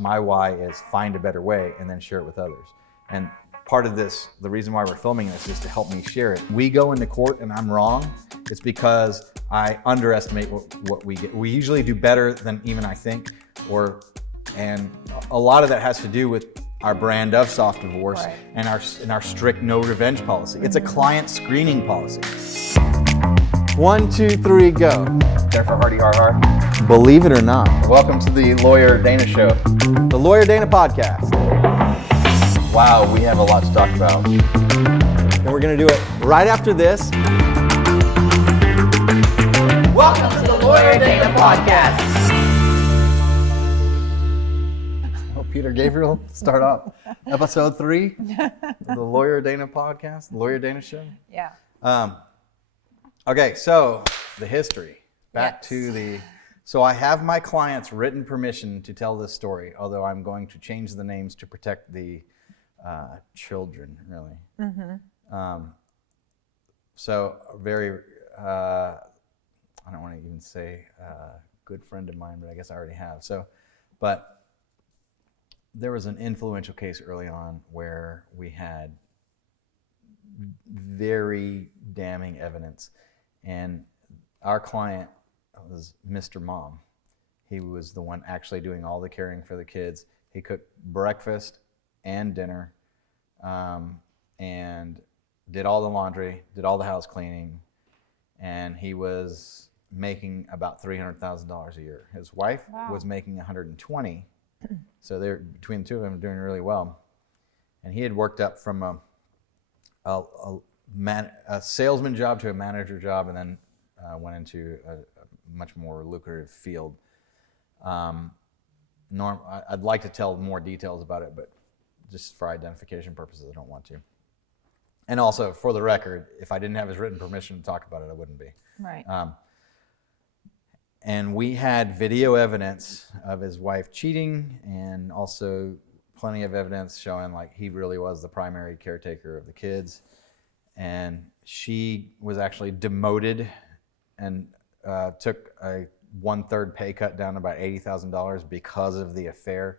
My why is find a better way and then share it with others. And part of this, the reason why we're filming this is to help me share it. We go into court and I'm wrong, it's because I underestimate what we get. We usually do better than even I think, and a lot of that has to do with our brand of soft divorce, right, and our strict no revenge policy. It's a client screening policy. 1, 2, 3, go. Jennifer Hardy, RR. Believe it or not, welcome to the Lawyer Dana Show, the Lawyer Dana podcast. Wow, we have a lot to talk about. And we're gonna do it right after this. Welcome to the Lawyer Dana podcast. Oh, Peter Gabriel, start off. Episode 3, the Lawyer Dana podcast, the Lawyer Dana Show. Yeah. Okay, so the history. Back Yes. to the, so I have my client's written permission to tell this story, although I'm going to change the names to protect the children, really. Mm-hmm. So very, I don't want to even say good friend of mine, but I guess I already have. So, but there was an influential case early on where we had very damning evidence. And our client was Mr. Mom. He was the one actually doing all the caring for the kids. He cooked breakfast and dinner, and did all the laundry, did all the house cleaning, and he was making about $300,000 a year. His wife was making $120,000, so they're between the two of them doing really well. And he had worked up from a salesman job to a manager job, and then went into a much more lucrative field. I'd like to tell more details about it, but just for identification purposes, I don't want to. And also, for the record, if I didn't have his written permission to talk about it, I wouldn't be. Right. And we had video evidence of his wife cheating, and also plenty of evidence showing like he really was the primary caretaker of the kids. And she was actually demoted and took a 1/3 pay cut down to about $80,000 because of the affair.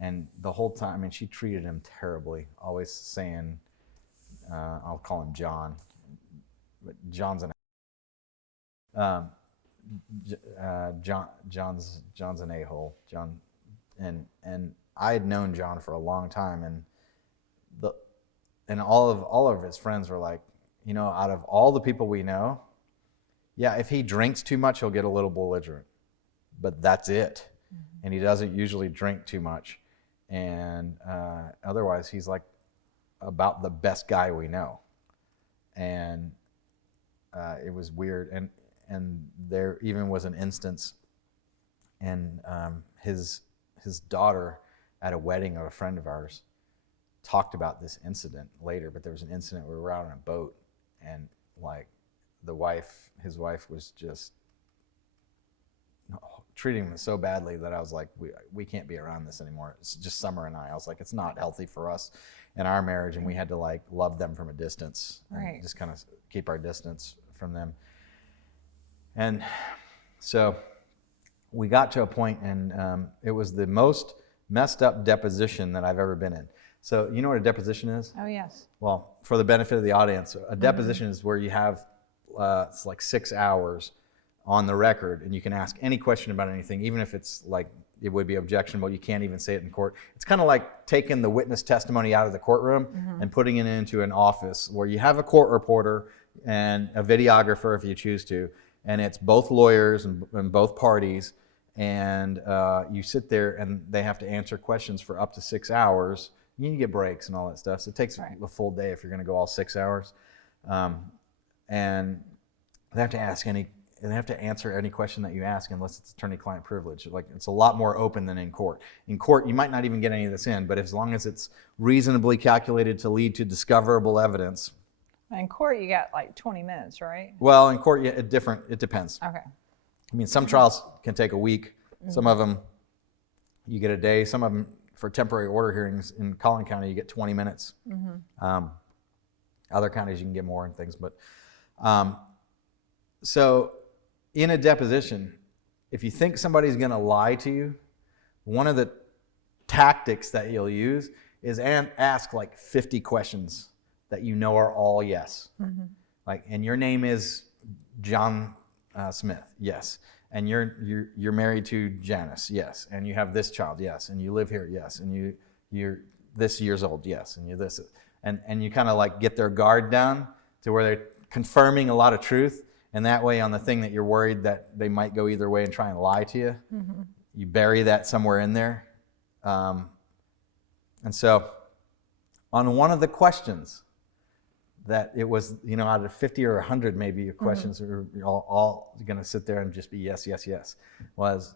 And the whole time, I mean, she treated him terribly, always saying, I'll call him John, but John's an John's an a-hole. John, and I had known John for a long time, and all of his friends were like, you know, out of all the people we know, yeah, if he drinks too much, he'll get a little belligerent, but that's it. Mm-hmm. And he doesn't usually drink too much, and otherwise he's like about the best guy we know. And it was weird, and there even was an instance, and his daughter at a wedding of a friend of ours talked about this incident later. But there was an incident where we were out on a boat, and like his wife was just treating him so badly that I was like, we can't be around this anymore. It's just Summer and I was like, it's not healthy for us in our marriage, and we had to like love them from a distance, right, and just kind of keep our distance from them. And so we got to a point, and it was the most messed up deposition that I've ever been in. So you know what a deposition is? Oh, yes. Well, for the benefit of the audience, a deposition is where you have it's like 6 hours on the record, and you can ask any question about anything, even if it's like it would be objectionable. You can't even say it in court. It's kind of like taking the witness testimony out of the courtroom and putting it into an office where you have a court reporter and a videographer if you choose to, and it's both lawyers and both parties, and you sit there and they have to answer questions for up to 6 hours. You get breaks and all that stuff, so it takes a full day if you're going to go all 6 hours. And they have to answer any question that you ask unless it's attorney-client privilege. Like, it's a lot more open than in court. In court, you might not even get any of this in, but as long as it's reasonably calculated to lead to discoverable evidence. In court, you got like 20 minutes, right? Well, in court, it depends. Okay. I mean, some trials can take a week. Some of them, you get a day. Some of them, for temporary order hearings in Collin County, you get 20 minutes. Other counties, you can get more and things. But so in a deposition, if you think somebody's going to lie to you, one of the tactics that you'll use is ask like 50 questions that you know are all yes. Like, and your name is John Smith, yes. And you're married to Janice, yes. And you have this child, yes. And you live here, yes. And you're this years old, yes. And you're this, and you kind of like get their guard down to where they're confirming a lot of truth. And that way, on the thing that you're worried that they might go either way and try and lie to you, you bury that somewhere in there. And so, on one of the questions, that it was, out of 50 or 100 maybe questions, are all going to sit there and just be yes, yes, yes, was,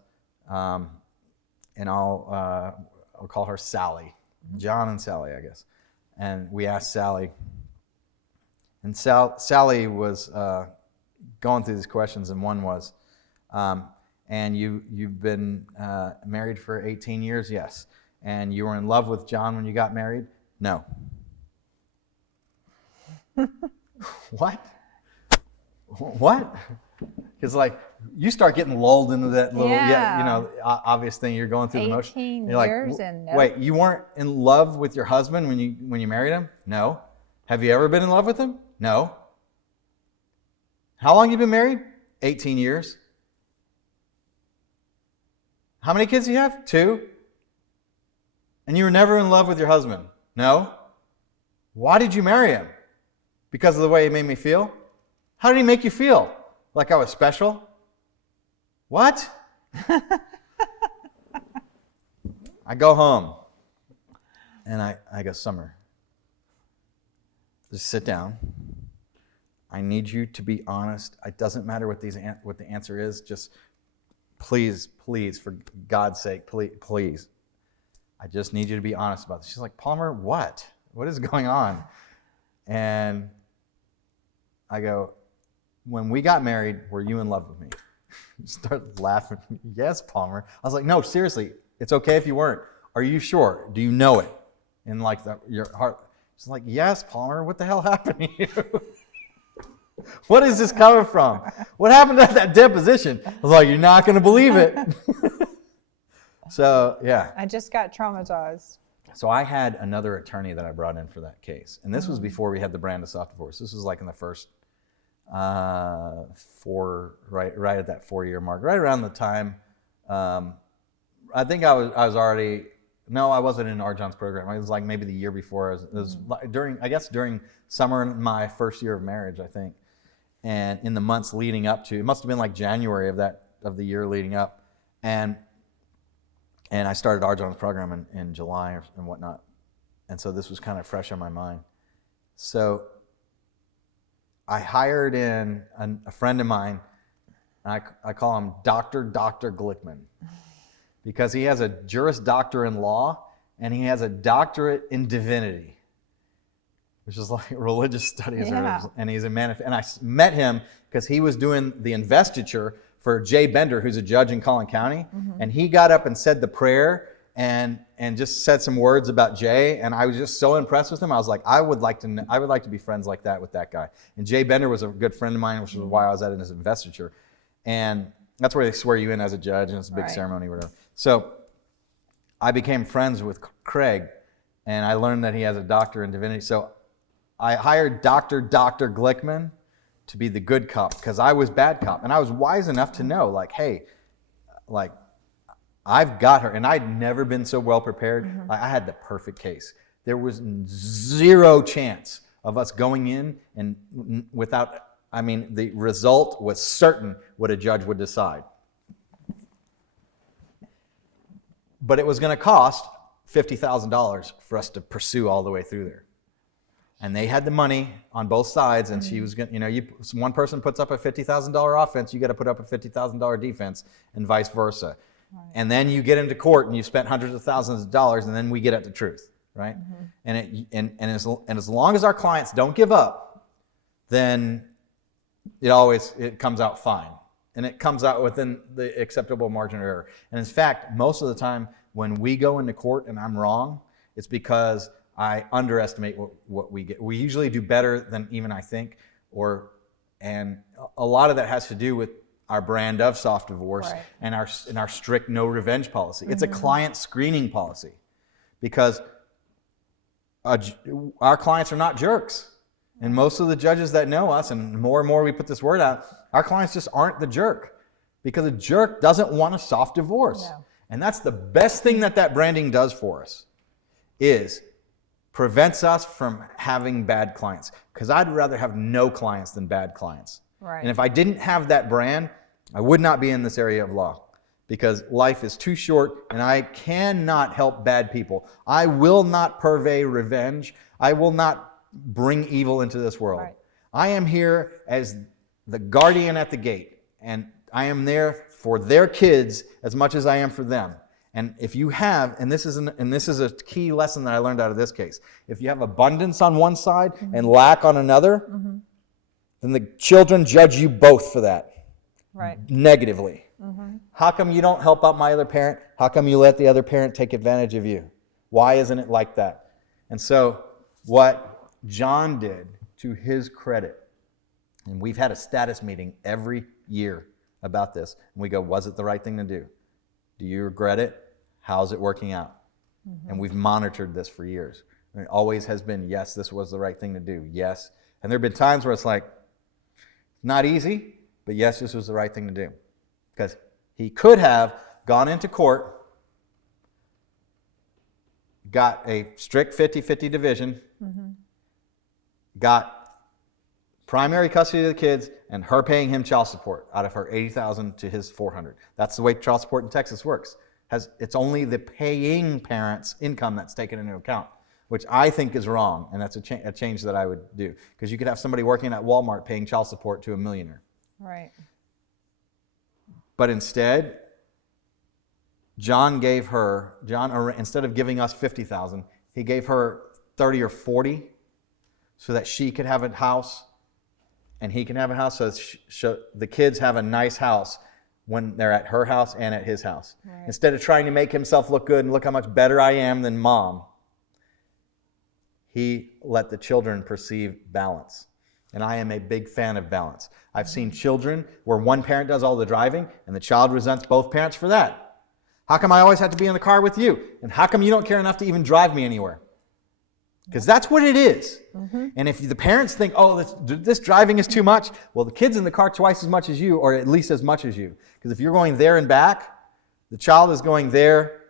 and I'll call her Sally, John and Sally, I guess. And we asked Sally, and Sally was going through these questions, and one was, and you've been married for 18 years, yes. And you were in love with John when you got married? No. What? Because like you start getting lulled into that little, obvious thing. You're going through the motion. 18 You're years like, and no. wait, you weren't in love with your husband when you married him? No. Have you ever been in love with him? No. How long you been married? 18 years. How many kids do you have? 2. And you were never in love with your husband? No. Why did you marry him? Because of the way he made me feel? How did he make you feel? Like I was special? What? I go home and I go, Summer, just sit down. I need you to be honest. It doesn't matter what the answer is. Just please, for God's sake, please. I just need you to be honest about this. She's like, Palmer, what? What is going on? And I go, when we got married, were you in love with me? Start laughing. Yes, Palmer. I was like, no, seriously, it's okay if you weren't. Are you sure? Do you know it? In like your heart. She's like, yes, Palmer. What the hell happened to you? What is this coming from? What happened at that deposition? I was like, you're not going to believe it. So, yeah. I just got traumatized. So I had another attorney that I brought in for that case. And this was before we had the brand of soft divorce. This was like in the first right at that 4-year mark, right around the time. I think I was already, no, I wasn't in Arjan's program. It was like maybe the year before. It was during summer in my first year of marriage, I think. And in the months leading up to, it must have been like January of the year leading up. And I started Arjan's program in July and whatnot. And so this was kind of fresh on my mind. So I hired in a friend of mine, and I call him Dr. Glickman, because he has a Juris Doctor in law and he has a doctorate in divinity, which is like religious studies. Yeah. And he's and I met him because he was doing the investiture for Jay Bender, who's a judge in Collin County. And he got up and said the prayer and just said some words about Jay. And I was just so impressed with him. I was like, I would like to be friends like that with that guy. And Jay Bender was a good friend of mine, which is why I was at his investiture. And that's where they swear you in as a judge, and it's a big ceremony, whatever. So I became friends with Craig, and I learned that he has a doctor in divinity. So I hired Dr. Glickman to be the good cop, because I was bad cop. And I was wise enough to know, like, hey, like, I've got her. And I'd never been so well prepared. I had the perfect case. There was zero chance of us going in and without, the result was certain what a judge would decide. But it was going to cost $50,000 for us to pursue all the way through there. And they had the money on both sides, and she was going to, one person puts up a $50,000 offense, you got to put up a $50,000 defense, and vice versa. Right. And then you get into court and you spent hundreds of thousands of dollars, and then we get at the truth, right? And as long as our clients don't give up, then it comes out fine. And it comes out within the acceptable margin of error. And in fact, most of the time when we go into court and I'm wrong, it's because I underestimate what we get. We usually do better than even I think, and a lot of that has to do with our brand of soft divorce and our strict no revenge policy. It's a client screening policy. because our clients are not jerks. And most of the judges that know us, and more we put this word out, our clients just aren't the jerk, because a jerk doesn't want a soft divorce. No. And that's the best thing that branding does for us, is prevents us from having bad clients. Because I'd rather have no clients than bad clients. Right. And if I didn't have that brand, I would not be in this area of law, because life is too short and I cannot help bad people. I will not purvey revenge. I will not bring evil into this world. Right. I am here as the guardian at the gate, and I am there for their kids as much as I am for them. And if you have, and this is a key lesson that I learned out of this case, if you have abundance on one side and lack on another, then the children judge you both for that. Right. Negatively. How come you don't help out my other parent? How come you let the other parent take advantage of you? Why isn't it like that? And so what John did, to his credit, and we've had a status meeting every year about this, and we go, was it the right thing to do? Do you regret it? How's it working out? And we've monitored this for years. And it always has been, yes, this was the right thing to do. Yes. And there have been times where it's like, not easy, but yes, this was the right thing to do. Because he could have gone into court, got a strict 50-50 division, got primary custody of the kids, and her paying him child support out of her $80,000 to his $400. That's the way child support in Texas works. It's only the paying parent's income that's taken into account, which I think is wrong, and that's a change that I would do. Because you could have somebody working at Walmart paying child support to a millionaire. Right. But instead, John, instead of giving us $50,000, he gave her $30 or $40 so that she could have a house and he can have a house, so the kids have a nice house when they're at her house and at his house. Right. Instead of trying to make himself look good and look how much better I am than mom, he let the children perceive balance. And I am a big fan of balance. I've seen children where one parent does all the driving and the child resents both parents for that. How come I always have to be in the car with you? And how come you don't care enough to even drive me anywhere? Because that's what it is. And if the parents think, oh, this driving is too much, well, the kid's in the car twice as much as you, or at least as much as you. Because if you're going there and back, the child is going there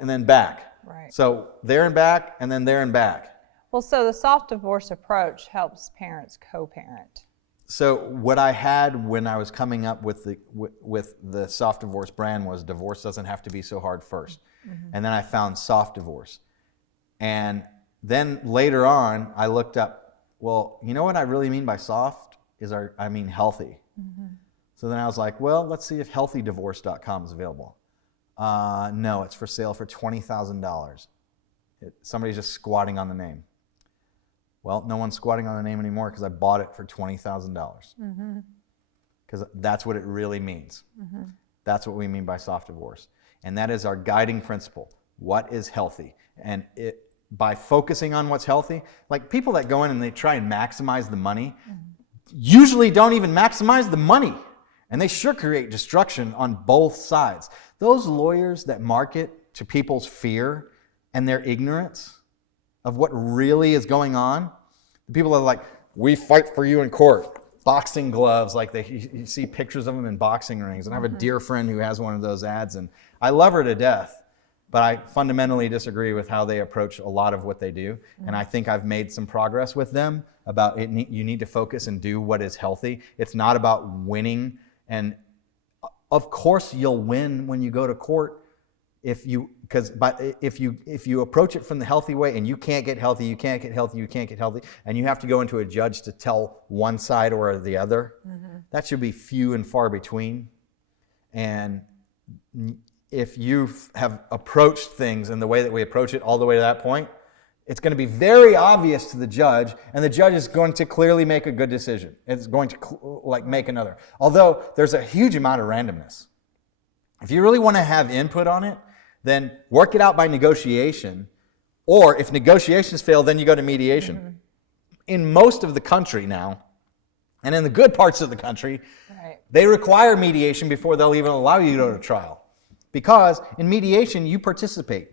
and then back. Right. So there and back, and then there and back. Well, so the soft divorce approach helps parents co-parent. So what I had when I was coming up with the soft divorce brand was divorce doesn't have to be so hard first. And then I found soft divorce. And then later on, I looked up, well, you know what I really mean by soft I mean healthy. So then I was like, well, let's see if healthydivorce.com is available. No, it's for sale for $20,000. Somebody's just squatting on the name. Well, no one's squatting on the name anymore because I bought it for $20,000. Because that's what it really means. That's what we mean by soft divorce. And that is our guiding principle. What is healthy? And by focusing on what's healthy, like people that go in and they try and maximize the money, usually don't even maximize the money. And they sure create destruction on both sides. Those lawyers that market to people's fear and their ignorance of what really is going on, the people that are like, we fight for you in court, boxing gloves, like you see pictures of them in boxing rings. And I have a dear friend who has one of those ads, and I love her to death. But I fundamentally disagree with how they approach a lot of what they do. And I think I've made some progress with them about it. You need to focus and do what is healthy. It's not about winning. And of course you'll win when you go to court if you approach it from the healthy way and you can't get healthy, and you have to go into a judge to tell one side or the other, that should be few and far between. And if you have approached things in the way that we approach it all the way to that point, it's going to be very obvious to the judge, and the judge is going to clearly make a good decision. It's going to make another. Although there's a huge amount of randomness. If you really want to have input on it, then work it out by negotiation, or if negotiations fail, then you go to mediation. In most of the country now, and in the good parts of the country, they require mediation before they'll even allow you to go to trial. Because in mediation, you participate.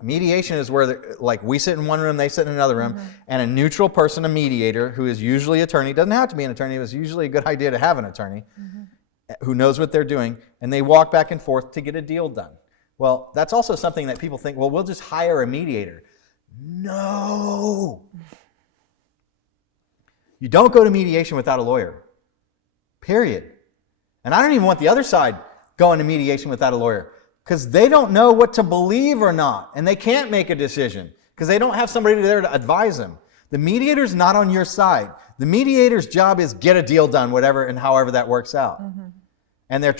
Mediation is where, like, we sit in one room, they sit in another room, and a neutral person, a mediator, who is usually an attorney, doesn't have to be an attorney, it was usually a good idea to have an attorney, who knows what they're doing, and they walk back and forth to get a deal done. Well, that's also something that people think, well, we'll just hire a mediator. No! You don't go to mediation without a lawyer. Period. And I don't even want the other side going to mediation without a lawyer, because they don't know what to believe or not, and they can't make a decision because they don't have somebody there to advise them. The mediator's not on your side. The mediator's job is get a deal done, whatever and however that works out. And they're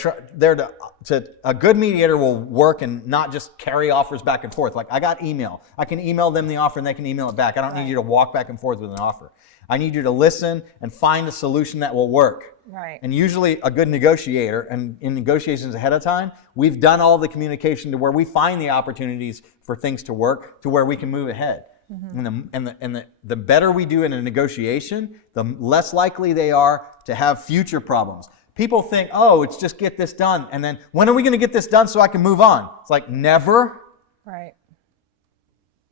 a good mediator will work and not just carry offers back and forth. Like, I got email. I can email them the offer and they can email it back. I don't need you to walk back and forth with an offer. I need you to listen and find a solution that will work. Right. And usually a good negotiator, and in negotiations ahead of time, we've done all the communication to where we find the opportunities for things to work to where we can move ahead. And the better we do in a negotiation, the less likely they are to have future problems. People think, oh, it's just get this done. And then, when are we going to get this done so I can move on? It's like, never. Right.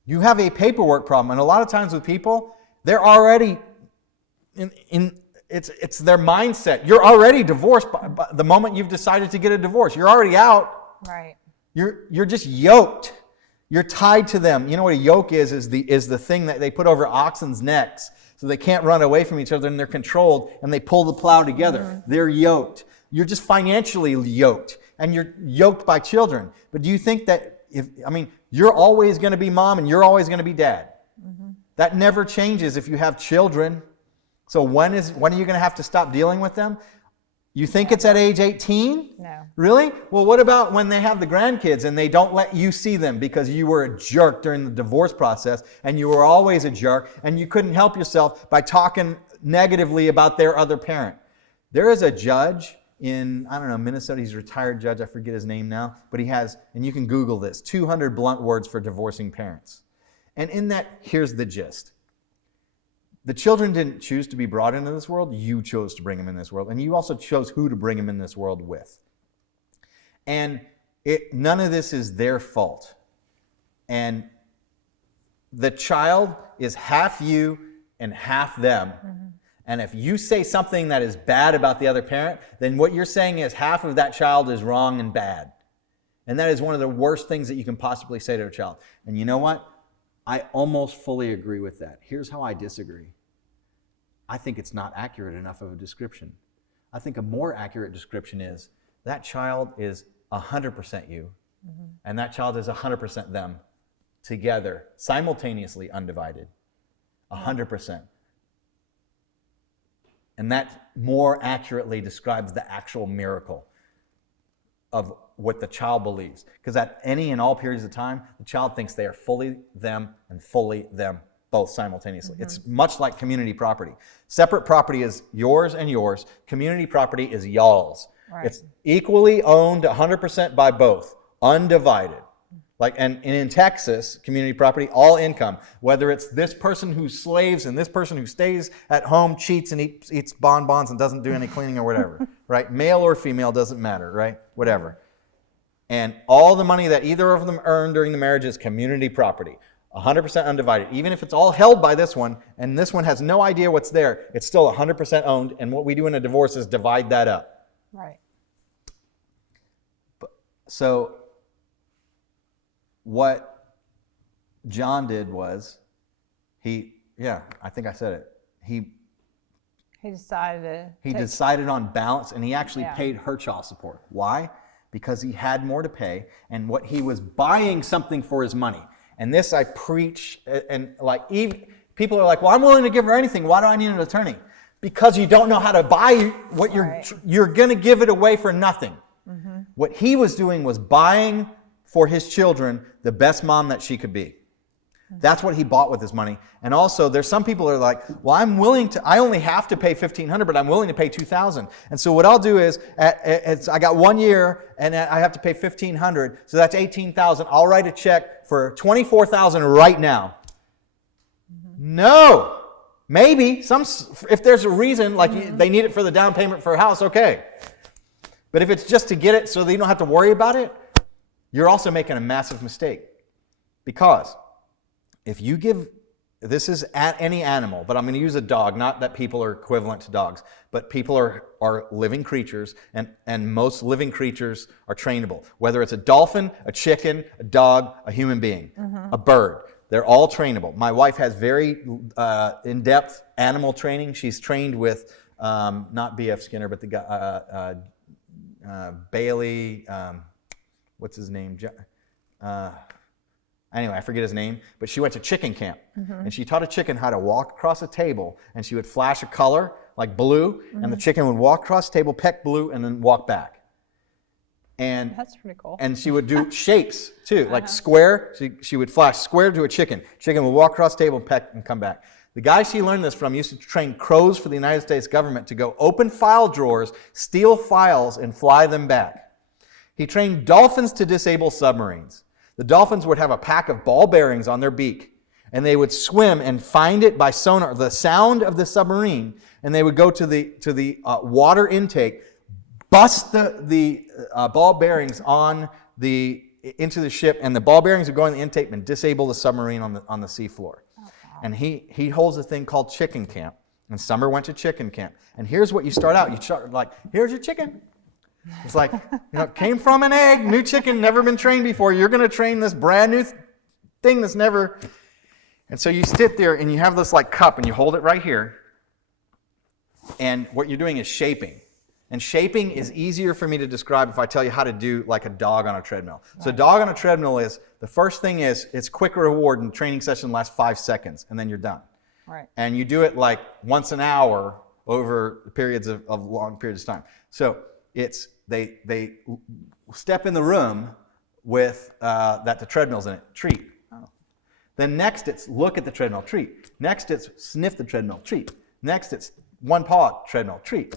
You have a paperwork problem. And a lot of times with people, they're already it's their mindset. You're already divorced by the moment you've decided to get a divorce. You're already out. Right. You're just yoked. You're tied to them. You know what a yoke is the thing that they put over oxen's necks so they can't run away from each other, and they're controlled and they pull the plow together. They're yoked. You're just financially yoked, and you're yoked by children. But do you think that you're always going to be mom and you're always going to be dad? That never changes if you have children. So when are you going to have to stop dealing with them? You think it's at age 18? No. Really? Well, what about when they have the grandkids and they don't let you see them because you were a jerk during the divorce process, and you were always a jerk, and you couldn't help yourself by talking negatively about their other parent? There is a judge in, Minnesota. He's a retired judge. I forget his name now. But he has, and you can Google this, 200 blunt words for divorcing parents. And in that, here's the gist. The children didn't choose to be brought into this world. You chose to bring them in this world. And you also chose who to bring them in this world with. And none of this is their fault. And the child is half you and half them. And if you say something that is bad about the other parent, then what you're saying is half of that child is wrong and bad. And that is one of the worst things that you can possibly say to a child. And you know what? I almost fully agree with that. Here's how I disagree. I think it's not accurate enough of a description. I think a more accurate description is that child is 100% you, and that child is 100% them, together, simultaneously, undivided, 100%. And that more accurately describes the actual miracle of what the child believes. Because at any and all periods of time, the child thinks they are fully them and fully them, both simultaneously. It's much like community property. Separate property is yours and yours. Community property is y'all's. Right. It's equally owned 100% by both, undivided. And in Texas, community property, all income, whether it's this person who slaves and this person who stays at home, cheats and eats bonbons and doesn't do any cleaning or whatever, right? Male or female, doesn't matter, right? Whatever. And all the money that either of them earn during the marriage is community property, 100% undivided. Even if it's all held by this one, and this one has no idea what's there, it's still 100% owned, and what we do in a divorce is divide that up. Right. So what John did was, I think I said it. He decided on balance, and he actually paid her child support. Why? Because he had more to pay, and what he was buying something for his money. And this I preach, and even people are like, well, I'm willing to give her anything. Why do I need an attorney? Because you don't know how to buy what you're going to give it away for nothing. What he was doing was buying for his children the best mom that she could be. That's what he bought with his money. And also, there's some people who are like, well, I only have to pay $1,500, but I'm willing to pay $2,000. And so what I'll do is, I got 1 year and I have to pay $1,500, so that's $18,000. I'll write a check for $24,000 right now. No. Maybe. If there's a reason, they need it for the down payment for a house, okay. But if it's just to get it so that you don't have to worry about it, you're also making a massive mistake. Because if you give, this is at any animal, but I'm going to use a dog, not that people are equivalent to dogs, but people are living creatures, and most living creatures are trainable. Whether it's a dolphin, a chicken, a dog, a human being, a bird, they're all trainable. My wife has very in-depth animal training. She's trained with, not B.F. Skinner, but the guy, Bailey, what's his name? Anyway, I forget his name, but she went to chicken camp, and she taught a chicken how to walk across a table, and she would flash a color, like blue, and the chicken would walk across the table, peck blue, and then walk back. And That's pretty cool. And she would do shapes, too, like square. She would flash square to a chicken. Chicken would walk across the table, peck, and come back. The guy she learned this from used to train crows for the United States government to go open file drawers, steal files, and fly them back. He trained dolphins to disable submarines. The dolphins would have a pack of ball bearings on their beak, and they would swim and find it by sonar, the sound of the submarine, and they would go to the water intake, bust the ball bearings into the ship, and the ball bearings would go in the intake and disable the submarine on the seafloor. Oh, wow. And he holds a thing called chicken camp, and Summer went to chicken camp. And here's what you start out. You start like, here's your chicken. It's like, came from an egg, new chicken, never been trained before. You're going to train this brand new thing that's never. And so you sit there and you have this like cup and you hold it right here. And what you're doing is shaping. And shaping is easier for me to describe if I tell you how to do like a dog on a treadmill. Right. So a dog on a treadmill is, the first thing is, it's quick reward, and training session lasts 5 seconds, and then you're done. Right. And you do it like once an hour over periods of long periods of time. So it's, they step in the room with that the treadmill's in it, treat. Oh. Then next it's look at the treadmill, treat. Next it's sniff the treadmill, treat. Next it's one paw, treadmill, treat.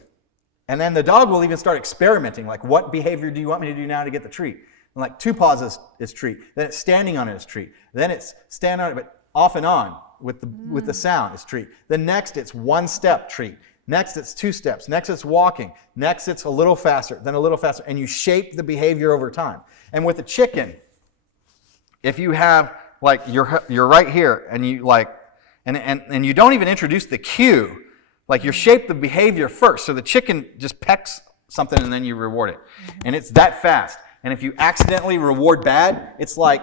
And then the dog will even start experimenting, like what behavior do you want me to do now to get the treat? And like 2 paws is treat. Then it's standing on it is treat. Then it's stand on it, but off and on with the sound is treat. Then next it's 1 step, treat. Next, it's 2 steps. Next, it's walking. Next, it's a little faster, then a little faster. And you shape the behavior over time. And with a chicken, if you have, like, you're right here, and you, like, and you don't even introduce the cue, like, you shape the behavior first. So the chicken just pecks something, and then you reward it. And it's that fast. And if you accidentally reward bad, it's like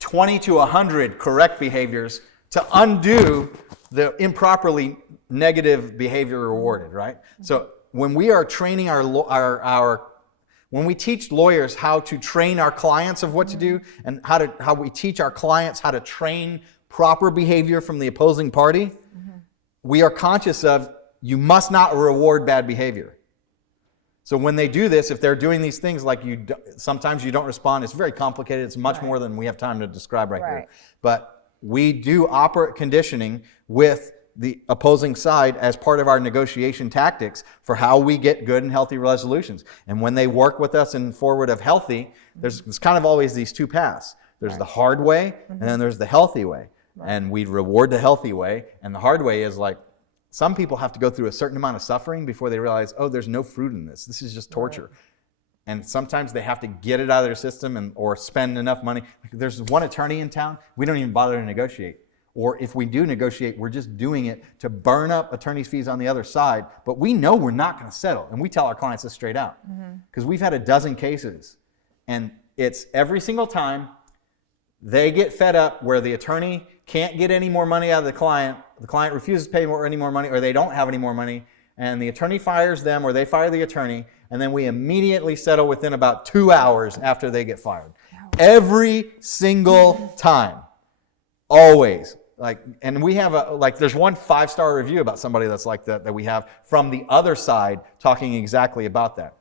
20 to 100 correct behaviors to undo the improperly negative behavior rewarded, right? So when we are training when we teach lawyers how to train our clients of what to do, and how we teach our clients how to train proper behavior from the opposing party, we are conscious of, you must not reward bad behavior. So when they do this, if they're doing these things, like sometimes you don't respond, it's very complicated. It's much more than we have time to describe right here. But we do operate conditioning with the opposing side as part of our negotiation tactics for how we get good and healthy resolutions. And when they work with us in forward of healthy, there's kind of always these 2 paths. There's the hard way, and then there's the healthy way. And we reward the healthy way, and the hard way is like, some people have to go through a certain amount of suffering before they realize, oh, there's no fruit in this. This is just torture. And sometimes they have to get it out of their system or spend enough money. Like, there's one attorney in town, we don't even bother to negotiate. Or if we do negotiate, we're just doing it to burn up attorney's fees on the other side. But we know we're not going to settle. And we tell our clients this straight out. Because we've had a dozen cases. And it's every single time they get fed up where the attorney can't get any more money out of the client refuses to pay any more money, or they don't have any more money, and the attorney fires them, or they fire the attorney, and then we immediately settle within about 2 hours after they get fired. Every single time. Always. And we have there's one 5-star review about somebody that's like that we have from the other side talking exactly about that.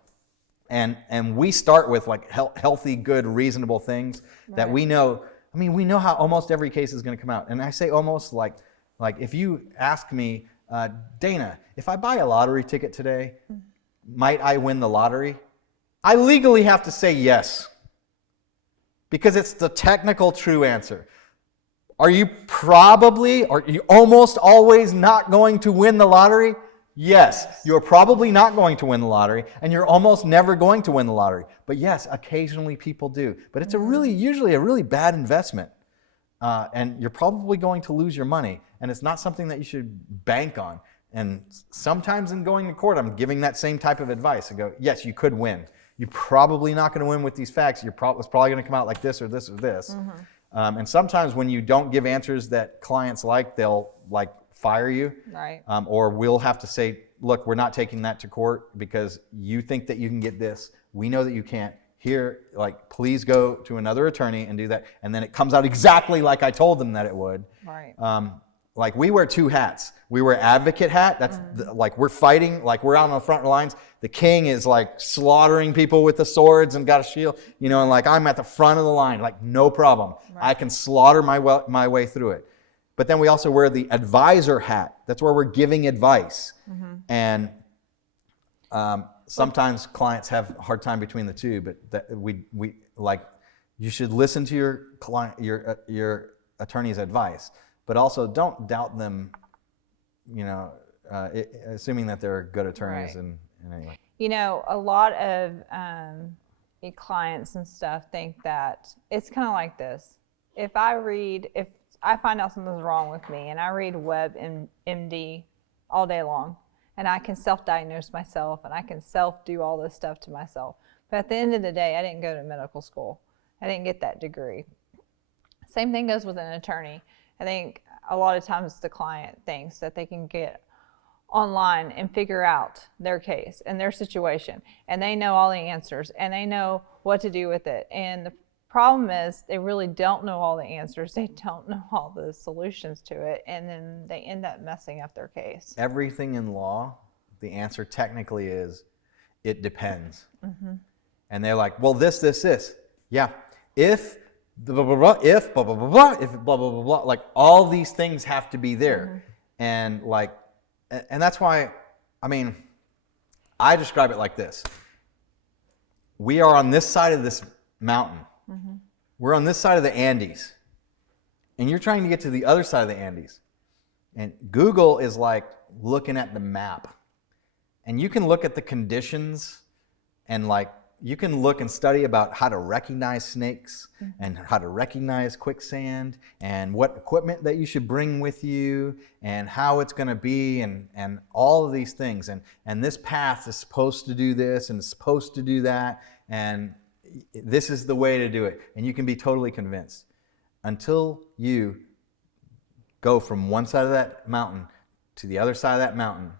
And we start with like healthy, good, reasonable things that we know. I mean, we know how almost every case is going to come out. And I say almost like if you ask me, Dana, if I buy a lottery ticket today, might I win the lottery? I legally have to say yes, because it's the technical true answer. Are you almost always not going to win the lottery? Yes, you're probably not going to win the lottery, and you're almost never going to win the lottery. But yes, occasionally people do. But it's usually a really bad investment. and you're probably going to lose your money, and it's not something that you should bank on. And sometimes in going to court, I'm giving that same type of advice. I go, yes, you could win. You're probably not going to win with these facts. It's probably going to come out like this or this or this. And sometimes when you don't give answers that clients like, they'll like fire you. Right. Or we'll have to say, look, we're not taking that to court because you think that you can get this. We know that you can't. Here, like, please go to another attorney and do that. And then it comes out exactly like I told them that it would. Right. Like, we wear two hats. We wear advocate hat. That's like, we're fighting, like we're out on the front lines. The king is like slaughtering people with the swords and got a shield, you know, and like I'm at the front of the line, like no problem. Right. I can slaughter my way through it. But then we also wear the advisor hat. That's where we're giving advice. And sometimes clients have a hard time between the two, but that we like, you should listen to your client, your attorney's advice, but also don't doubt them, you know, assuming that they're good attorneys. Right. And anyway. You know, a lot of clients and stuff think that it's kind of like this. If I find out something's wrong with me and I read WebMD all day long, and I can self-diagnose myself and I can self-do all this stuff to myself. But at the end of the day, I didn't go to medical school. I didn't get that degree. Same thing goes with an attorney. I think a lot of times the client thinks that they can get online and figure out their case and their situation, and they know all the answers and they know what to do with it. And the problem is they really don't know all the answers. They don't know all the solutions to it, and then they end up messing up their case. Everything in law, the answer technically is, it depends. And they're like, well, this. Yeah, if blah, blah, blah, if blah, blah, blah, blah, if blah, blah, blah, blah. Like, all these things have to be there. And like, and that's why, I mean, I describe it like this. We are on this side of this mountain. We're on this side of the Andes. And you're trying to get to the other side of the Andes. And Google is like looking at the map. And you can look at the conditions and like, you can look and study about how to recognize snakes and how to recognize quicksand and what equipment that you should bring with you and how it's going to be and all of these things. And this path is supposed to do this and it's supposed to do that. And this is the way to do it. And you can be totally convinced until you go from one side of that mountain to the other side of that mountain.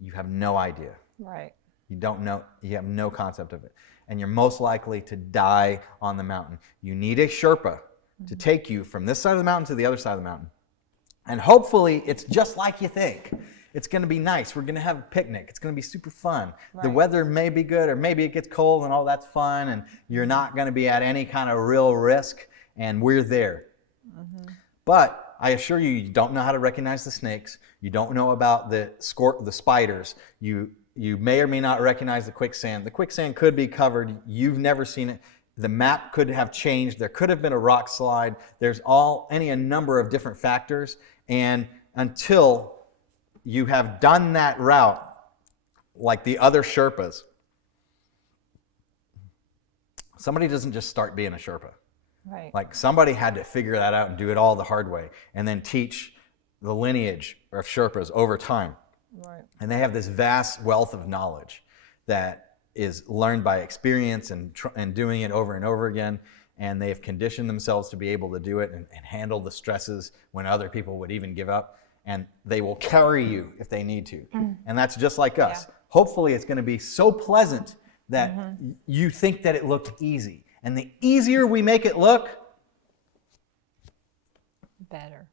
You have no idea. Right. You don't know, you have no concept of it. And you're most likely to die on the mountain. You need a Sherpa to take you from this side of the mountain to the other side of the mountain. And hopefully it's just like you think. It's going to be nice. We're going to have a picnic. It's going to be super fun. Right. The weather may be good, or maybe it gets cold and all that's fun, and you're not going to be at any kind of real risk, and we're there. But I assure you, you don't know how to recognize the snakes. You don't know about the spiders. You may or may not recognize the quicksand. The quicksand could be covered. You've never seen it. The map could have changed. There could have been a rock slide. There's a number of different factors. And until you have done that route, like the other Sherpas, somebody doesn't just start being a Sherpa. Right. Like, somebody had to figure that out and do it all the hard way and then teach the lineage of Sherpas over time. Right. And they have this vast wealth of knowledge that is learned by experience and doing it over and over again. And they've conditioned themselves to be able to do it and handle the stresses when other people would even give up. And they will carry you if they need to. And that's just like us. Yeah. Hopefully it's going to be so pleasant that you think that it looked easy. And the easier we make it look, Better.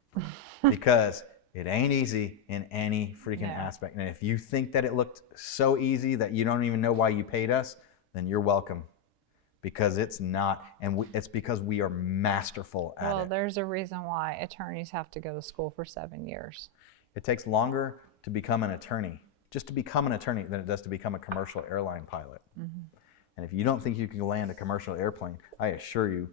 because it ain't easy in any freaking No. aspect. And if you think that it looked so easy that you don't even know why you paid us, then you're welcome. Because it's not, and it's because we are masterful at Well, it. there's a reason why attorneys have to go to school for 7 years. It takes longer to become an attorney, just to become an attorney, than it does to become a commercial airline pilot. And if you don't think you can land a commercial airplane, I assure you,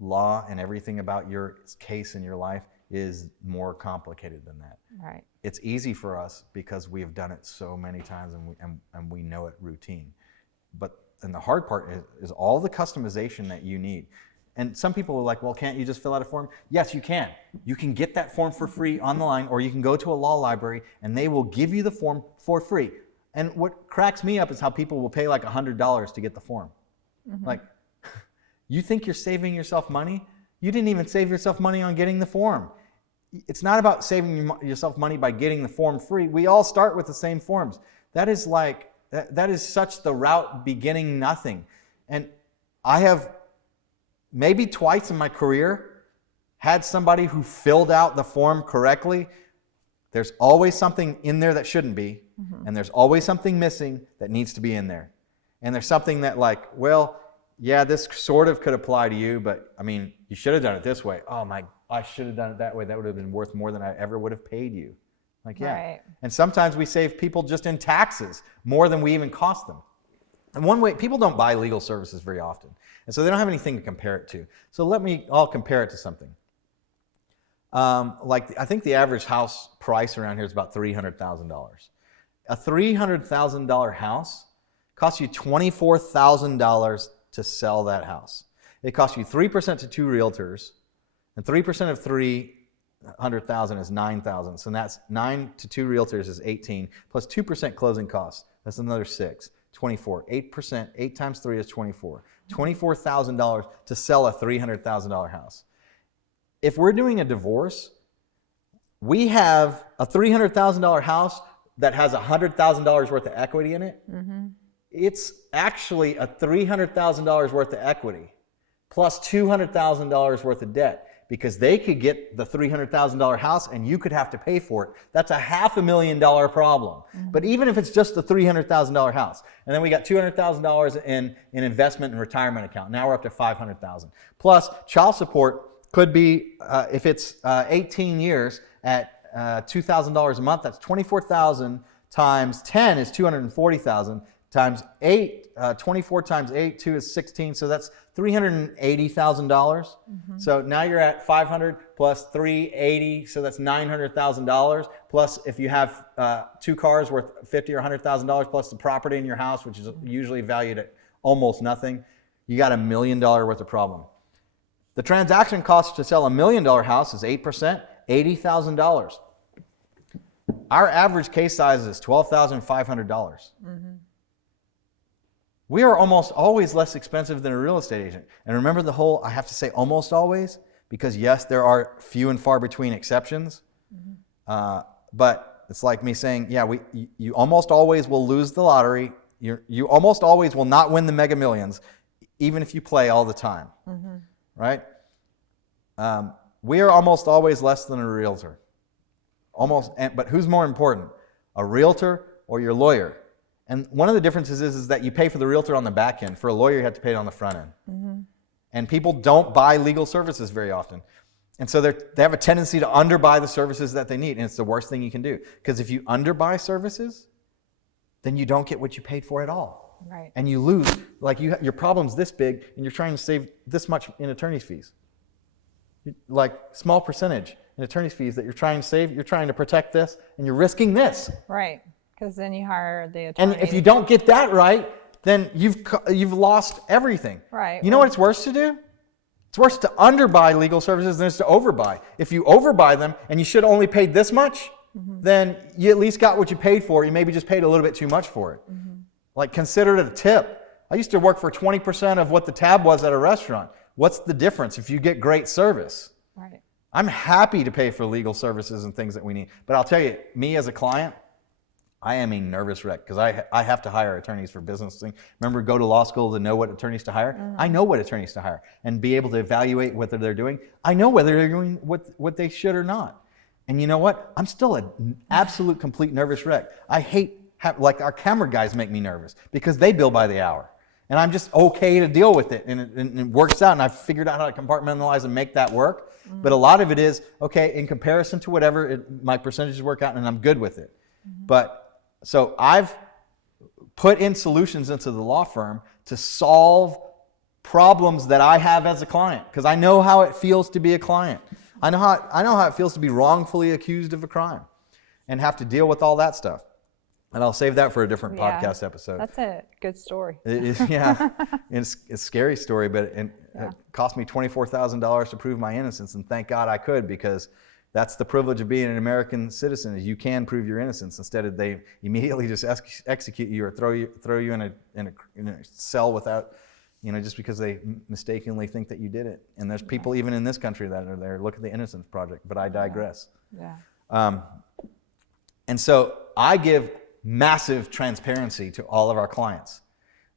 law and everything about your case in your life is more complicated than that. Right. It's easy for us because we have done it so many times and we know it routine. And the hard part is all the customization that you need. And some people are like, well, can't you just fill out a form? Yes, you can. You can get that form for free on the line, or you can go to a law library and they will give you the form for free. And what cracks me up is how people will pay like $100 to get the form. Like, you think you're saving yourself money? You didn't even save yourself money on getting the form. It's not about saving yourself money by getting the form free. We all start with the same forms. That is like, that is such the route beginning nothing. And I have maybe twice in my career had somebody who filled out the form correctly. There's always something in there that shouldn't be, and there's always something missing that needs to be in there. And there's something that like, well, yeah, this sort of could apply to you, but I mean, you should have done it this way. Oh my, I should have done it that way. That would have been worth more than I ever would have paid you. Like, yeah. Right. And sometimes we save people just in taxes more than we even cost them. And one way, people don't buy legal services very often. And so they don't have anything to compare it to. So I'll compare it to something. I think the average house price around here is about $300,000. A $300,000 house costs you $24,000 to sell that house. It costs you 3% to 2 realtors, and 3% of 300,000 is 9,000. So that's 9 to 2 realtors is 18, plus 2% closing costs. That's another 6, 24. 8%, 8 times 3 is 24. $24,000 to sell a $300,000 house. If we're doing a divorce, we have a $300,000 house that has $100,000 worth of equity in it. It's actually a $300,000 worth of equity plus $200,000 worth of debt, because they could get the $300,000 house and you could have to pay for it. That's a $500,000 problem. But even if it's just a $300,000 house, and then we got $200,000 in investment and retirement account, now we're up to $500,000. Plus child support could be, if it's 18 years at $2,000 a month, that's $24,000 times 10 is $240,000 times 8, 24 times 8, 2 is 16, so that's $380,000. So now you're at 500 plus 380, so that's $900,000. Plus, if you have 2 cars worth $50,000 or $100,000, plus the property in your house, which is usually valued at almost nothing, you got $1 million worth of problem. The transaction cost to sell $1 million house is 8%, $80,000. Our average case size is $12,500. We are almost always less expensive than a real estate agent. And remember the whole, I have to say almost always, because yes, there are few and far between exceptions. But it's like me saying, yeah, you almost always will lose the lottery. You almost always will not win the Mega Millions, even if you play all the time. Right? We are almost always less than a realtor. But who's more important, a realtor or your lawyer? And one of the differences is that you pay for the realtor on the back end. For a lawyer, you have to pay it on the front end. And people don't buy legal services very often. And so they have a tendency to underbuy the services that they need. And it's the worst thing you can do. Because if you underbuy services, then you don't get what you paid for at all. Right. And you lose. Like your problem's this big, and you're trying to save this much in attorney's fees. Like small percentage in attorney's fees that you're trying to save. You're trying to protect this, and you're risking this. Right. Because then you hire the attorney. And if you don't get that right, then you've lost everything. Right. You know what it's worse to do? It's worse to underbuy legal services than it's to overbuy. If you overbuy them and you should have only paid this much, then you at least got what you paid for. You maybe just paid a little bit too much for it. Like consider it a tip. I used to work for 20% of what the tab was at a restaurant. What's the difference if you get great service? Right. I'm happy to pay for legal services and things that we need. But I'll tell you, me as a client, I am a nervous wreck because I have to hire attorneys for business things. Remember, go to law school to know what attorneys to hire? I know what attorneys to hire and be able to evaluate whether they're doing. I know whether they're doing what they should or not. And you know what? I'm still an absolute complete nervous wreck. I hate, like our camera guys make me nervous because they bill by the hour. And I'm just okay to deal with it. And it works out. And I've figured out how to compartmentalize and make that work. But a lot of it is, okay, in comparison to whatever, my percentages work out and I'm good with it. But so I've put in solutions into the law firm to solve problems that I have as a client because I know how it feels to be a client. I know how it feels to be wrongfully accused of a crime and have to deal with all that stuff. And I'll save that for a different Yeah. podcast episode. That's a good story. Yeah, it's a scary story, but it cost me $24,000 to prove my innocence, and thank God I could, because that's the privilege of being an American citizen, is you can prove your innocence instead of they immediately just execute you or throw you in a cell without, just because they mistakenly think that you did it. And there's people even in this country that are there. Look at the Innocence Project, but I digress. Yeah. And so I give massive transparency to all of our clients.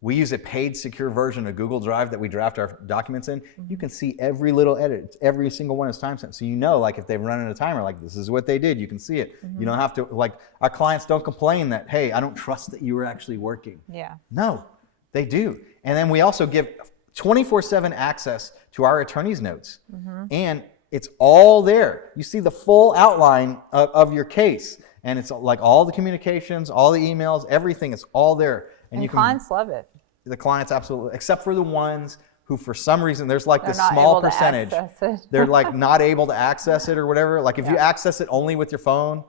We use a paid secure version of Google Drive that we draft our documents in. You can see every little edit. Every single one is timestamped. So like if they've run in a timer, like this is what they did, you can see it. You don't have to, like our clients don't complain that, hey, I don't trust that you were actually working. Yeah. No, they do. And then we also give 24/7 access to our attorney's notes. And it's all there. You see the full outline of your case. And it's like all the communications, all the emails, everything is all there. And you clients love it. The clients absolutely, except for the ones who for some reason, there's like this They're not small able to percentage. access it. They're like not able to access it or whatever. Like if you access it only with your phone,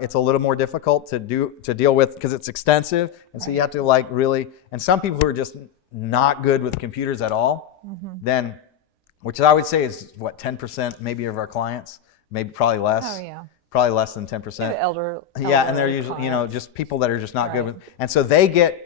it's a little more difficult to deal with because it's extensive. And so you have to like really, and some people who are just not good with computers at all, then, which I would say is what, 10% maybe of our clients, maybe probably less. Oh, yeah. Probably less than 10%. Elder Yeah, and they're usually, clients. just people that are just not good Right. with, and so they get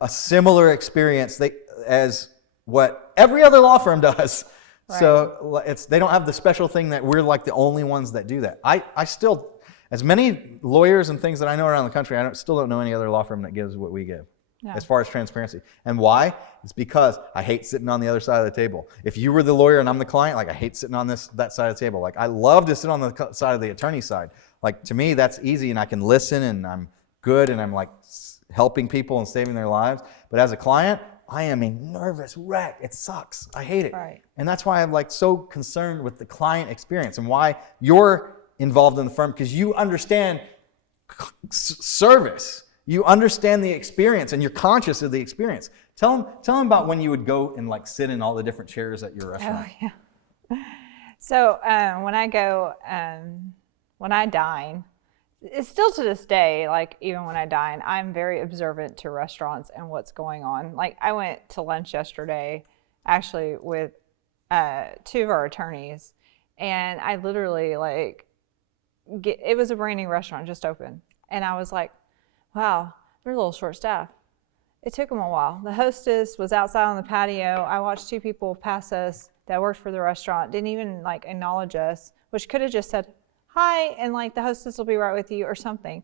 a similar experience as what every other law firm does. Right. So they don't have the special thing that we're like the only ones that do that. I still, as many lawyers and things that I know around the country, still don't know any other law firm that gives what we give. Yeah. As far as transparency. And why? It's because I hate sitting on the other side of the table. If you were the lawyer and I'm the client, like I hate sitting on that side of the table. Like I love to sit on the side of the attorney side. Like to me, that's easy and I can listen and I'm good and I'm like helping people and saving their lives. But as a client, I am a nervous wreck. It sucks. I hate it. Right. And that's why I'm like so concerned with the client experience and why you're involved in the firm, because you understand service. You understand the experience and you're conscious of the experience. Tell them about when you would go and like sit in all the different chairs at your restaurant. Oh, yeah. So when I go, when I dine, it's still to this day, like even when I dine, I'm very observant to restaurants and what's going on. Like I went to lunch yesterday, actually with 2 of our attorneys, and I literally it was a brand new restaurant just opened. And I was like, wow, they're a little short staffed. It took them a while. The hostess was outside on the patio. I watched 2 people pass us that worked for the restaurant, didn't even like acknowledge us, which could have just said, hi, and like the hostess will be right with you or something.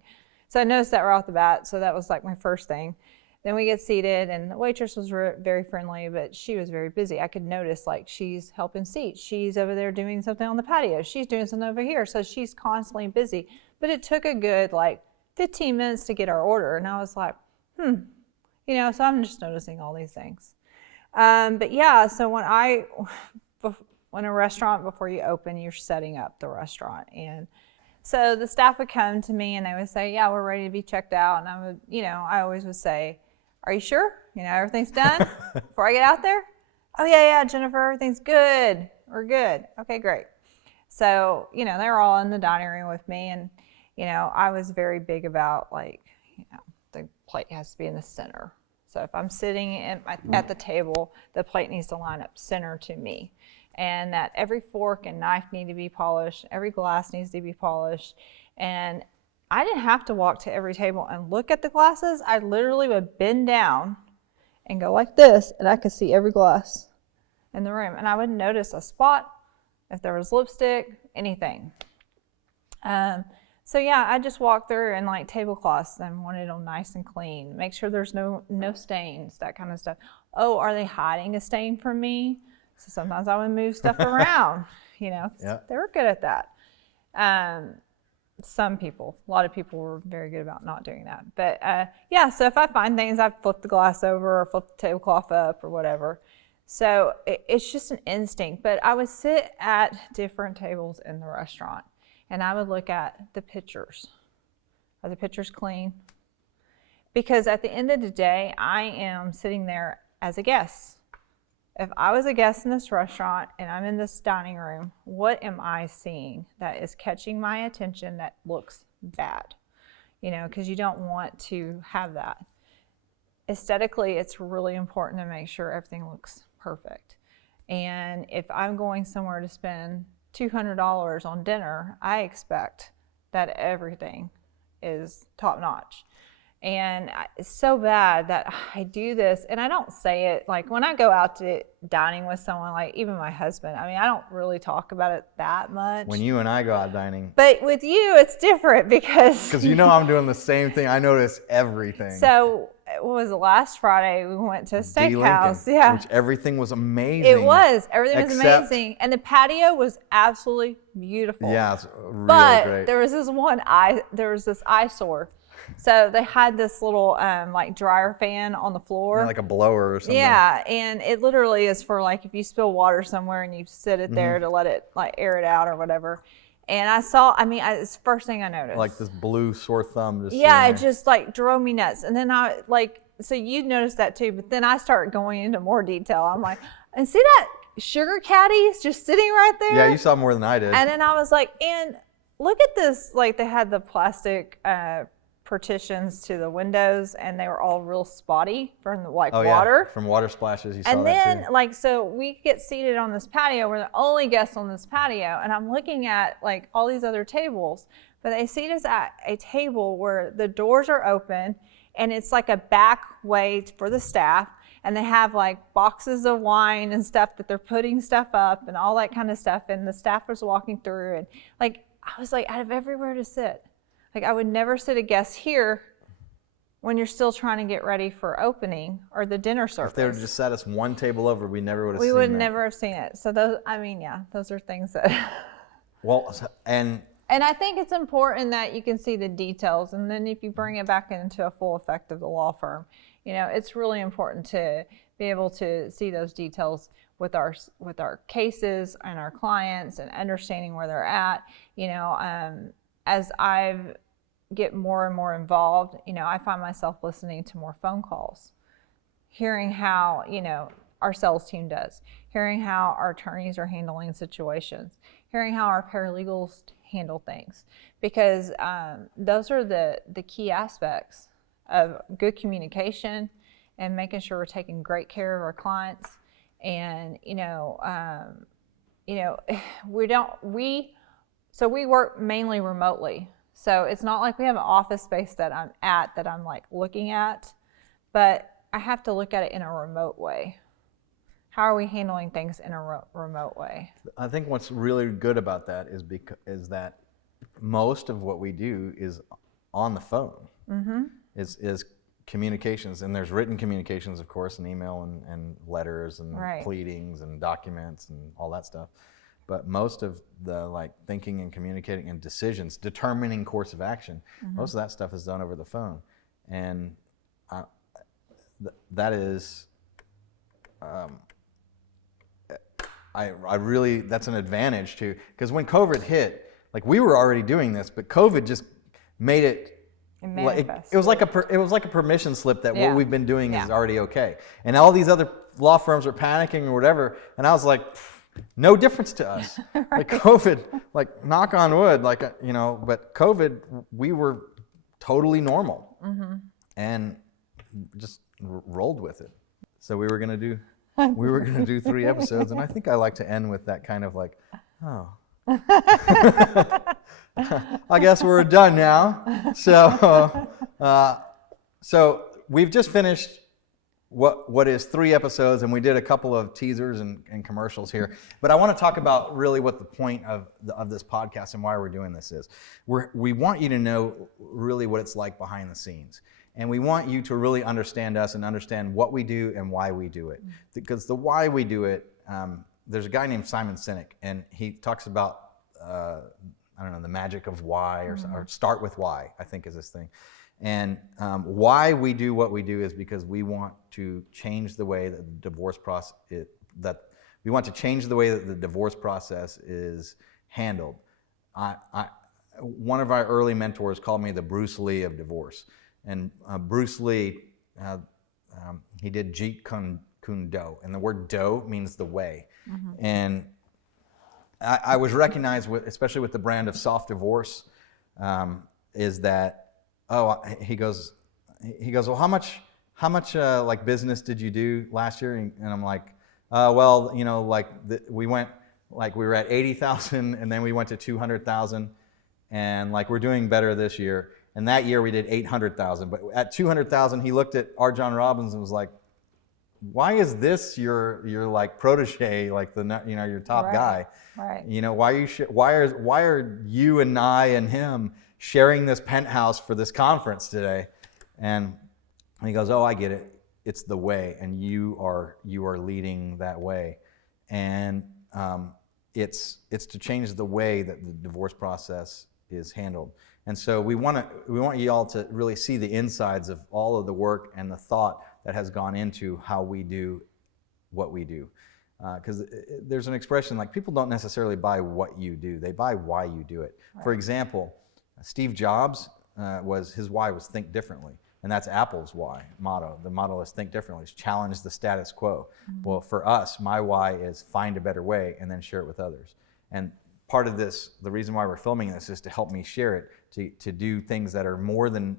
So I noticed that right off the bat. So that was like my first thing. Then we get seated and the waitress was very friendly, but she was very busy. I could notice like she's helping seat. She's over there doing something on the patio. She's doing something over here. So she's constantly busy. But it took a good 15 minutes to get our order. And I was like, so I'm just noticing all these things. But yeah, so when a restaurant, before you open, you're setting up the restaurant. And so the staff would come to me and they would say, yeah, we're ready to be checked out. And I would, I always would say, are you sure? Everything's done before I get out there? Oh yeah, Jennifer, everything's good. We're good. Okay, great. So, they're all in the dining room with me. And, I was very big about the plate has to be in the center. So if I'm sitting at the table, the plate needs to line up center to me. And that every fork and knife need to be polished, every glass needs to be polished. And I didn't have to walk to every table and look at the glasses. I literally would bend down and go like this, and I could see every glass in the room. And I would notice a spot, if there was lipstick, anything. So yeah, I just walked through and tablecloths and wanted them nice and clean. Make sure there's no stains, that kind of stuff. Oh, are they hiding a stain from me? So sometimes I would move stuff around, Yeah. They were good at that. Some people, a lot of people were very good about not doing that. But yeah, so if I find things, I flip the glass over or flip the tablecloth up or whatever. So it's just an instinct. But I would sit at different tables in the restaurant and I would look at the pictures. Are the pictures clean? Because at the end of the day, I am sitting there as a guest. If I was a guest in this restaurant and I'm in this dining room, what am I seeing that is catching my attention that looks bad? because you don't want to have that. Aesthetically, it's really important to make sure everything looks perfect. And if I'm going somewhere to spend $200 on dinner, I expect that everything is top notch. And it's so bad that I do this, and I don't say it, like when I go out to dining with someone, like even my husband, I mean, I don't really talk about it that much. When you and I go out dining. But with you, it's different because I'm doing the same thing. I notice everything. So what was it, last Friday we went to a D. Lincoln, steakhouse. Yeah. Which everything was amazing. It was. Everything was Except- amazing. And the patio was absolutely beautiful. Yeah, it's really But great. there was this eyesore. So they had this little like dryer fan on the floor. Yeah, like a blower or something. Yeah, and it literally is for like if you spill water somewhere and you sit it there Mm-hmm. to let it like air it out or whatever. And it's the first thing I noticed. Like this blue sore thumb. Just Yeah, sitting it there. just like drove me nuts. And then so you noticed that too, but then I start going into more detail. I'm like, and see that sugar caddies just sitting right there? Yeah, you saw more than I did. And then I was like, and look at this, like they had the plastic partitions to the windows and they were all real spotty from water. Yeah, from water splashes. You saw And that then, too. so we get seated on this patio. We're the only guests on this patio. And I'm looking at, like, all these other tables. But they seat us at a table where the doors are open. And it's like a back way for the staff. And they have, like, boxes of wine and stuff that they're putting stuff up and all that kind of stuff. And the staff was walking through. And, like, I was like, out of everywhere to sit. Like, I would never sit a guest here when you're still trying to get ready for opening or the dinner service. If they would have just sat us one table over, we never would have seen We would that. never have seen it. So those are things that. Well, and And I think it's important that you can see the details. And then if you bring it back into a full effect of the law firm, it's really important to be able to see those details with our cases and our clients and understanding where they're at. As I've get more and more involved, I find myself listening to more phone calls, hearing how, our sales team does, hearing how our attorneys are handling situations, hearing how our paralegals handle things, because those are the key aspects of good communication and making sure we're taking great care of our clients. And, so we work mainly remotely. So it's not like we have an office space that I'm like looking at, but I have to look at it in a remote way. How are we handling things in a remote way? I think what's really good about that is that most of what we do is on the phone. Mm-hmm. Is communications, and there's written communications, of course, and email and letters and pleadings and documents and all that stuff. But most of the thinking and communicating and decisions, determining course of action, most of that stuff is done over the phone, and that is, I really, that's an advantage too, because when COVID hit, we were already doing this, but COVID just made it. It was like a permission slip that what we've been doing is already okay, and all these other law firms are panicking or whatever, and I was like, no difference to us. Like COVID, knock on wood, but COVID, we were totally normal, and just rolled with it. So we were gonna do 3 episodes, and I think I like to end with that kind of oh. I guess we're done now. So we've just finished what is 3 episodes, and we did a couple of teasers and commercials here. But I want to talk about really what the point of this podcast and why we're doing this is. We want you to know really what it's like behind the scenes. And we want you to really understand us and understand what we do and why we do it. Because the why we do it, there's a guy named Simon Sinek, and he talks about, the magic of why, or start with why, I think is this thing. And why we do what we do is because we want to change the way that the divorce process is handled. One of our early mentors called me the Bruce Lee of divorce. And Bruce Lee, he did Jeet Kune Do, and the word do means the way. Mm-hmm. And I was recognized, especially with the brand of Soft Divorce, is that he goes, well, how much like business did you do last year? And I'm like, well, you know, like we were at 80,000 and then we went to 200,000 and like we're doing better this year. And that year we did 800,000. But at 200,000, he looked at R. John Robbins and was like, why is this your like protege, like your top guy? Right. You know, why are you and I and him sharing this penthouse for this conference today? And he goes, oh, I get it. It's the way, and you are leading that way, and it's to change the way that the divorce process is handled. And so we want you all to really see the insides of all of the work and the thought that has gone into how we do what we do. Because there's an expression like people don't necessarily buy what you do, they buy why you do it. Right. For example, Steve Jobs, his why was think differently. And that's Apple's why motto. The motto is think differently, it's challenge the status quo. Mm-hmm. Well, for us, my why is find a better way and then share it with others. And part of this, the reason why we're filming this is to help me share it, to do things that are more than,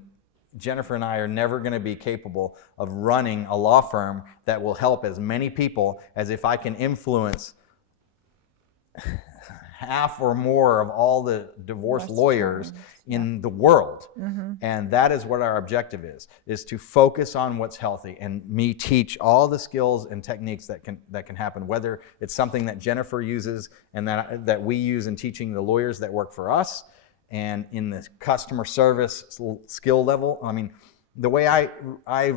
Jennifer and I are never going to be capable of running a law firm that will help as many people as if I can influence half or more of all the divorce lawyers in the world. Mm-hmm. And that is what our objective is to focus on what's healthy and me teach all the skills and techniques that can happen, whether it's something that Jennifer uses and that we use in teaching the lawyers that work for us, and in the customer service skill level. I mean, the way I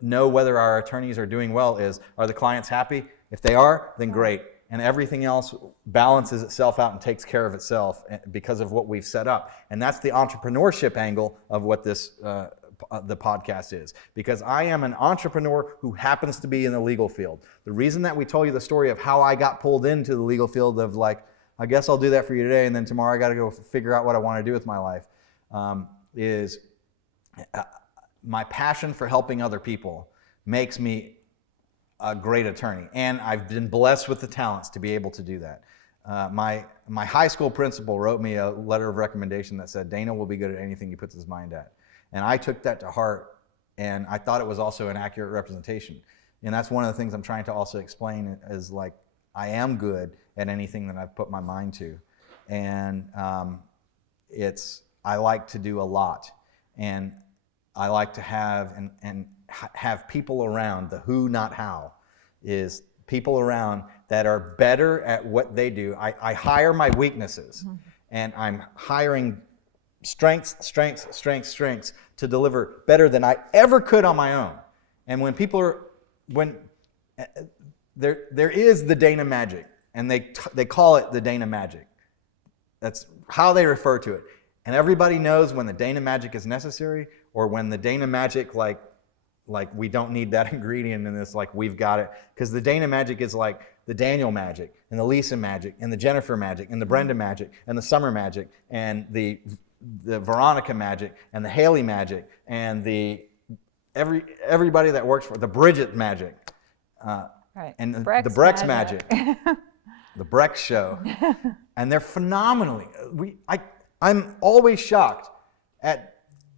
know whether our attorneys are doing well is, are the clients happy? If they are, then great. And everything else balances itself out and takes care of itself because of what we've set up. And that's the entrepreneurship angle of what this the podcast is. Because I am an entrepreneur who happens to be in the legal field. The reason that we told you the story of how I got pulled into the legal field of like, I guess I'll do that for you today, and then tomorrow I got to go figure out what I want to do with my life, is my passion for helping other people makes me a great attorney, and I've been blessed with the talents to be able to do that. My high school principal wrote me a letter of recommendation that said, Dana will be good at anything he puts his mind at. And I took that to heart, and I thought it was also an accurate representation. And that's one of the things I'm trying to also explain is like, I am good at anything that I've put my mind to. And I like to do a lot. And I like to have have people around, the who, not how, is people around that are better at what they do. I hire my weaknesses, and I'm hiring strengths to deliver better than I ever could on my own. And when people are, there is the Dana Magic, and they call it the Dana Magic. That's how they refer to it. And everybody knows when the Dana Magic is necessary, or when the Dana Magic, like we don't need that ingredient in this, like we've got it. Because the Dana Magic is like the Daniel Magic, and the Lisa Magic, and the Jennifer Magic, and the Brenda Magic, and the Summer Magic, and the Veronica Magic, and the Haley Magic, and everybody that works for the Bridget Magic, right. And the Brex Brex Magic, the Brex Show, and they're phenomenally. I'm always shocked at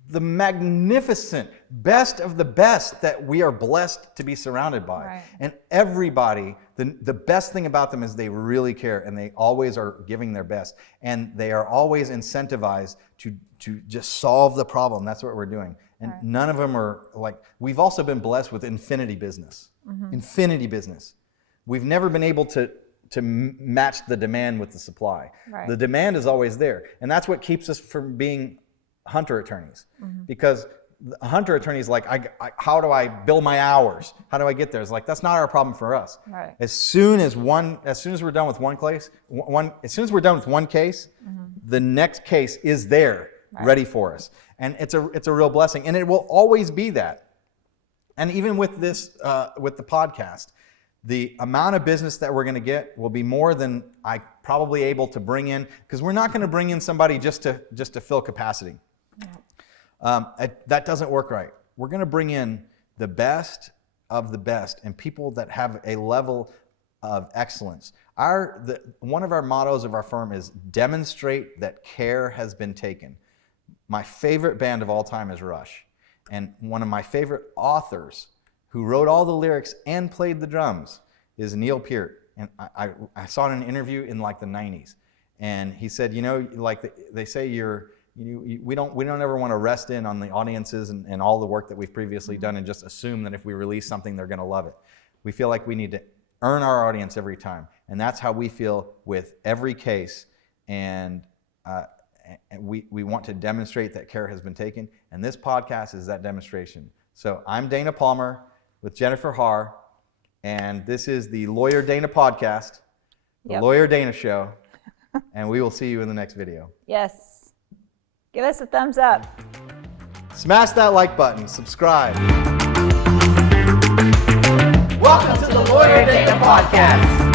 the magnificent best of the best that we are blessed to be surrounded by. Right. And everybody, the best thing about them is they really care, and they always are giving their best, and they are always incentivized to just solve the problem. That's what we're doing. And right. None of them are like, we've also been blessed with infinity business. Mm-hmm. Infinity business. We've never been able to match the demand with the supply. Right. The demand is always there. And that's what keeps us from being hunter attorneys. Mm-hmm. Because a hunter attorney is like, how do I bill my hours? How do I get there? It's like, that's not our problem for us. Right. As soon as we're done with one case, mm-hmm. the next case is there, right. ready for us. And it's a real blessing. And it will always be that. And even with this, with the podcast, the amount of business that we're going to get will be more than I probably able to bring in, because we're not going to bring in somebody just to fill capacity. Yeah. That doesn't work right. We're going to bring in the best of the best and people that have a level of excellence. One of our mottos of our firm is demonstrate that care has been taken. My favorite band of all time is Rush. And one of my favorite authors who wrote all the lyrics and played the drums is Neil Peart. And I saw in an interview in like the 90s. And he said, like they say we don't ever want to rest in on the audiences and all the work that we've previously done and just assume that if we release something, they're going to love it. We feel like we need to earn our audience every time. And that's how we feel with every case. And we want to demonstrate that care has been taken. And this podcast is that demonstration. So I'm Dana Palmer with Jennifer Haar. And this is the Lawyer Dana podcast, the Lawyer Dana Show. And we will see you in the next video. Yes. Give us a thumbs up. Smash that like button. Subscribe. Welcome to the Lawyer Dana podcast.